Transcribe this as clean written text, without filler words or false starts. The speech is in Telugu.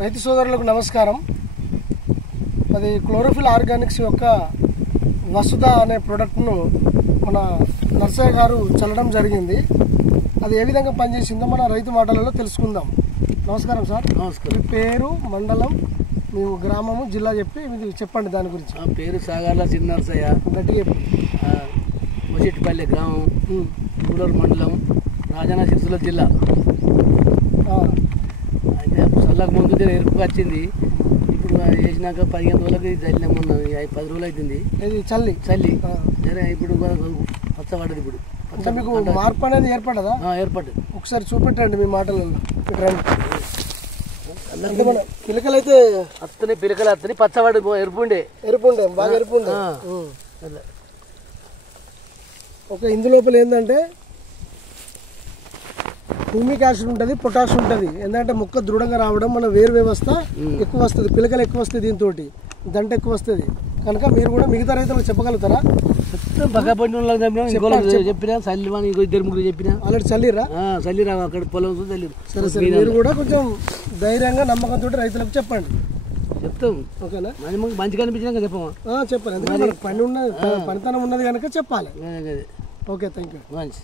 రైతు సోదరులకు నమస్కారం. అది క్లోరోఫిల్ ఆర్గానిక్స్ యొక్క వసుధ అనే ప్రోడక్ట్ను మన నర్సయ్య గారు చల్లడం జరిగింది. అది ఏ విధంగా పనిచేసిందో మన రైతు మాటలలో తెలుసుకుందాం. నమస్కారం సార్. నమస్కారం. మీ పేరు, మండలం, మీ గ్రామము, జిల్లా చెప్పి మీరు చెప్పండి దాని గురించి. ఆ పేరు సాగర్ల చిన్న నర్సయ్య, గట్టిగా చెప్పండి. మొచెట్టిపల్లి గ్రామం, గూడూరు మండలం, రాజన్న సిరిసిల్ల జిల్లా. అయితే చల్లకు ముందు ఎరుపుగా వచ్చింది. ఇప్పుడు వేసినాక 15 రోజులకి చల్లినాం. మొన్న 10 రోజులు అవుతుంది చల్లి సరే. ఇప్పుడు పచ్చబడ్డది. ఇప్పుడు అంటే మీకు మార్పు అనేది ఏర్పడదా? ఏర్పడ్డది. ఒకసారి చూపెట్టండి మీ మాటలలో. అంటే మన పిలకలు అయితే అత్తని పిలకలు అత్తని పచ్చబడి ఎరుపుండే బాగా ఎరుపుండే. ఓకే, ఇందులోపల ఏంటంటే హ్యూమిక్ యాసిడ్ ఉంటుంది, పొటాష్ ఉంటుంది. ఏంటంటే మొక్క దృఢంగా రావడం, మన వేరు వ్యవస్థ ఎక్కువ వస్తుంది, పిలకలు ఎక్కువ వస్తుంది, దీంతో దంట ఎక్కువ వస్తుంది. కనుక మీరు కూడా మిగతా రైతులకు చెప్పగలుగుతారా? చెప్పినా చల్లివాని 2-3 చెప్పినా ఆల్రెడీ చల్లిరా అక్కడ పొలం చల్లిరు. సరే సరే, మీరు కూడా కొంచెం ధైర్యంగా నమ్మకంతో రైతులకు చెప్పండి. చెప్తాం. ఓకేనా? మంచిగా అనిపించినాక చెప్పమా? చెప్పాలి. ఎందుకంటే మనకు పనితనం ఉన్నది కనుక చెప్పాలి. Okay, okay, thank you. మంచి